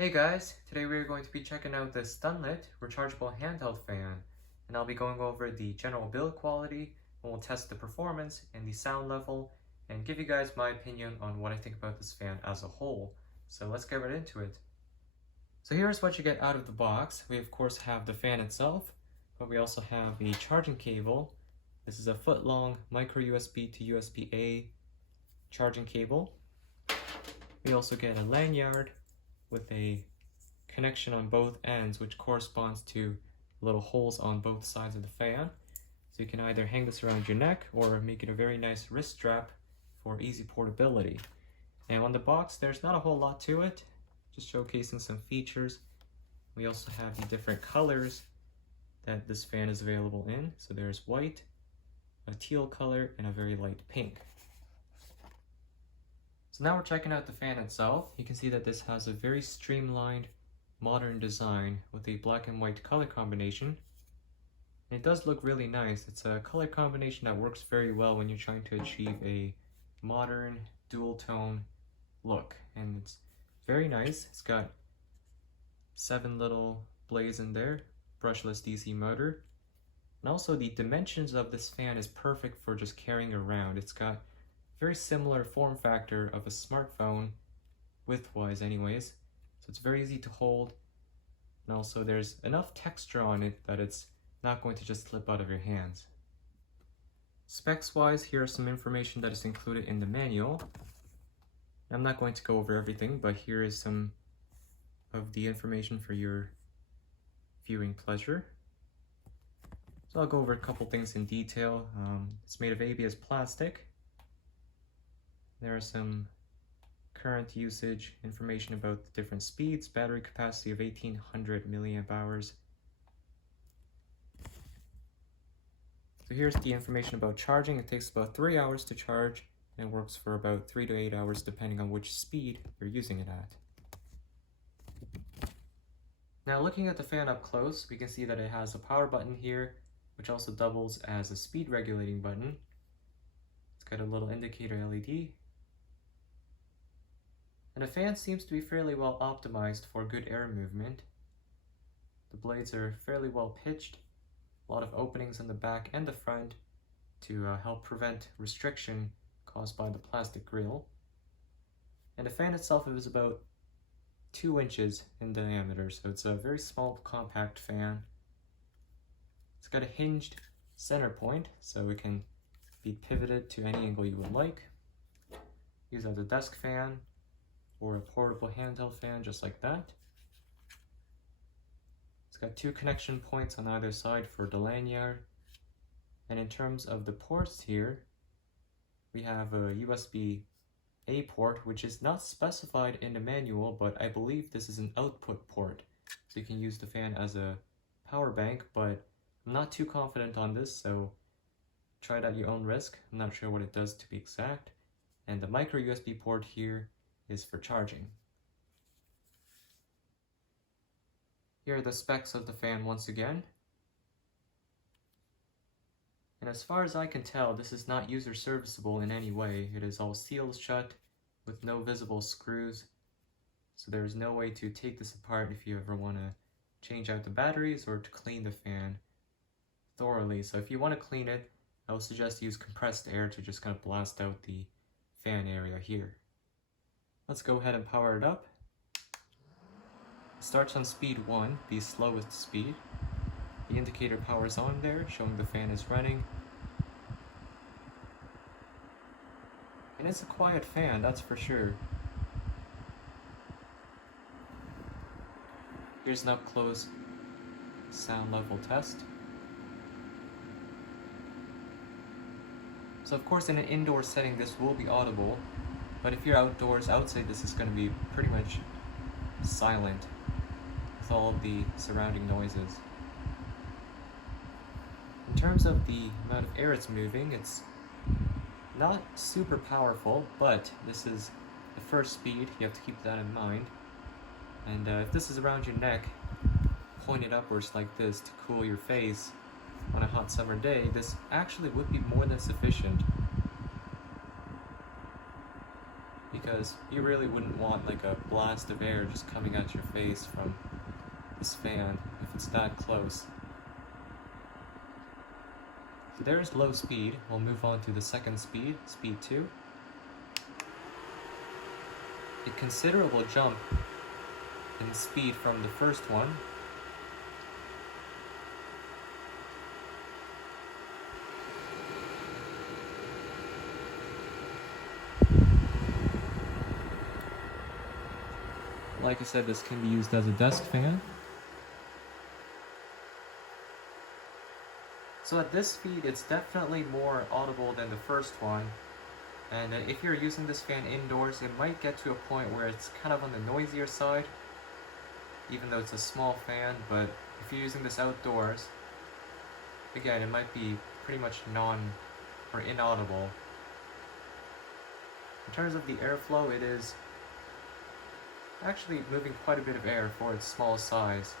Hey guys, today we are going to be checking out this Thunlit Rechargeable Handheld fan, and I'll be going over the general build quality, and we'll test the performance and the sound level, and give you guys my opinion on what I think about this fan as a whole. So let's get right into it. So here's what you get out of the box. We of course have the fan itself, but we also have a charging cable. This is a foot-long micro USB to USB-A charging cable. We also get a lanyard with a connection on both ends, which corresponds to little holes on both sides of the fan. So you can either hang this around your neck or make it a very nice wrist strap for easy portability. And on the box, there's not a whole lot to it, just showcasing some features. We also have the different colors that this fan is available in. So there's white, a teal color, and a very light pink. So now we're checking out the fan itself. You can see that this has a very streamlined, modern design with a black and white color combination. And it does look really nice. It's a color combination that works very well when you're trying to achieve a modern, dual tone look. And it's very nice. It's got 7 little blades in there, brushless DC motor. And also the dimensions of this fan is perfect for just carrying around. It's got very similar form factor of a smartphone, width-wise anyways, so it's very easy to hold, and also there's enough texture on it that it's not going to just slip out of your hands. Specs-wise, here are some information that is included in the manual. I'm not going to go over everything, but here is some of the information for your viewing pleasure. So I'll go over a couple things in detail. It's made of ABS plastic. There are some current usage information about the different speeds, battery capacity of 1800 milliamp hours. So here's the information about charging. It takes about 3 hours to charge and works for about 3 to 8 hours depending on which speed you're using it at. Now looking at the fan up close, we can see that it has a power button here, which also doubles as a speed regulating button. It's got a little indicator LED. And the fan seems to be fairly well optimized for good air movement. The blades are fairly well pitched, a lot of openings in the back and the front to help prevent restriction caused by the plastic grill. And the fan itself is about 2 inches in diameter, so it's a very small, compact fan. It's got a hinged center point, so it can be pivoted to any angle you would like. Use as a desk fan, or a portable handheld fan just like that. It's got 2 connection points on either side for the lanyard. And in terms of the ports here, we have a USB-A port, which is not specified in the manual, but I believe this is an output port. So you can use the fan as a power bank, but I'm not too confident on this, so try it at your own risk. I'm not sure what it does to be exact. And the micro USB port here is for charging. Here are the specs of the fan once again. And as far as I can tell, this is not user serviceable in any way. It is all sealed shut with no visible screws. So there is no way to take this apart if you ever want to change out the batteries or to clean the fan thoroughly. So if you want to clean it, I would suggest use compressed air to just kind of blast out the fan area here. Let's go ahead and power it up. It starts on speed 1, the slowest speed. The indicator powers on there, showing the fan is running. And it's a quiet fan, that's for sure. Here's an up-close sound level test. So of course in an indoor setting this will be audible, but if you're outdoors, outside, this is going to be pretty much silent with all of the surrounding noises. In terms of the amount of air it's moving, it's not super powerful, but this is the first speed, you have to keep that in mind. And if this is around your neck, pointed upwards like this to cool your face on a hot summer day, this actually would be more than sufficient. because you really wouldn't want like a blast of air just coming at your face from this fan if it's that close. So there's low speed. We'll move on to the second speed, speed 2. A considerable jump in speed from the first one. Like I said, this can be used as a desk fan. So at this speed, it's definitely more audible than the first one. And if you're using this fan indoors, it might get to a point where it's kind of on the noisier side, even though it's a small fan. But if you're using this outdoors, again, it might be pretty much inaudible. In terms of the airflow, it is actually moving quite a bit of air for its small size.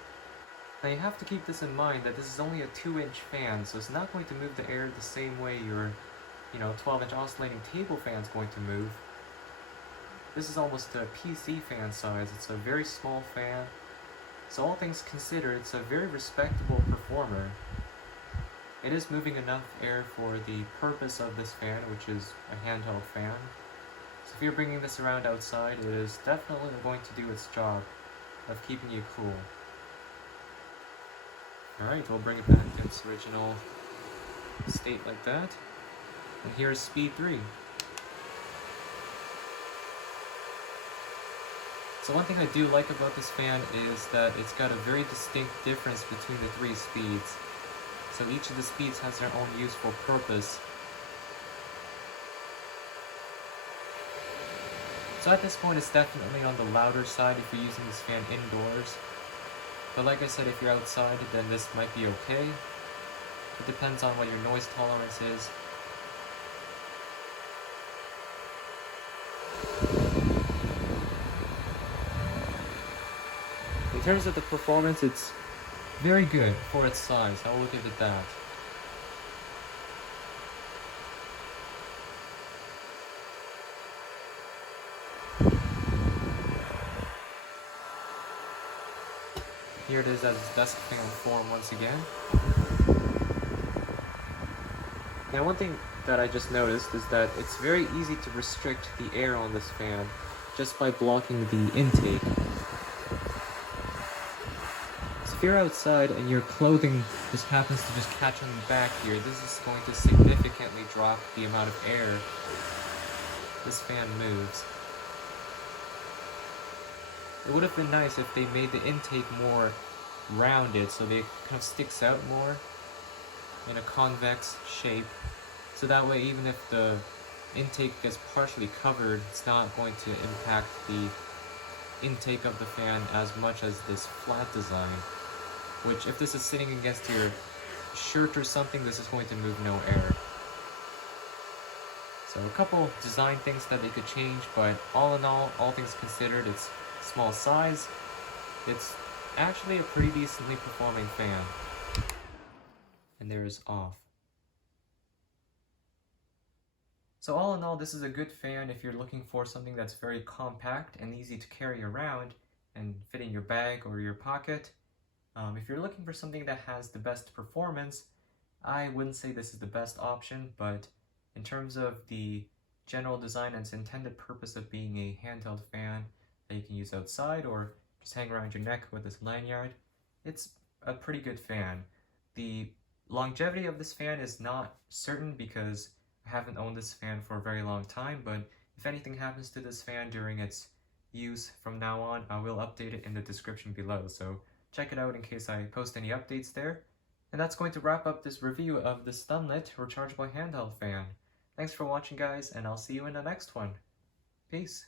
Now you have to keep this in mind that this is only a 2-inch fan, so it's not going to move the air the same way your 12-inch oscillating table fan is going to move. This is almost a PC fan size. It's a very small fan. So all things considered, it's a very respectable performer. It is moving enough air for the purpose of this fan, which is a handheld fan. So if you're bringing this around outside, it is definitely going to do its job of keeping you cool. Alright, we'll bring it back to its original state like that. And here's speed 3. So one thing I do like about this fan is that it's got a very distinct difference between the 3 speeds. So each of the speeds has their own useful purpose. So at this point, it's definitely on the louder side if you're using this fan indoors. But like I said, if you're outside, then this might be okay. It depends on what your noise tolerance is. In terms of the performance, it's very good for its size. I will give it that. Here it is as desk fan form once again. Now one thing that I just noticed is that it's very easy to restrict the air on this fan just by blocking the intake. So if you're outside and your clothing just happens to just catch on the back here, this is going to significantly drop the amount of air this fan moves. It would have been nice if they made the intake more rounded so they kind of sticks out more in a convex shape. So that way, even if the intake gets partially covered, it's not going to impact the intake of the fan as much as this flat design. Which, if this is sitting against your shirt or something, this is going to move no air. So a couple design things that they could change, but all in all things considered, it's small size. It's actually a pretty decently performing fan. And there is off. So all in all, this is a good fan if you're looking for something that's very compact and easy to carry around and fit in your bag or your pocket. If you're looking for something that has the best performance, I wouldn't say this is the best option, but in terms of the general design and its intended purpose of being a handheld fan that you can use outside or just hang around your neck with this lanyard, it's a pretty good fan. The longevity of this fan is not certain because I haven't owned this fan for a very long time, but if anything happens to this fan during its use from now on, I will update it in the description below, so check it out in case I post any updates there. And that's going to wrap up this review of the Thunlit Rechargeable Handheld fan. Thanks for watching, guys, and I'll see you in the next one. Peace.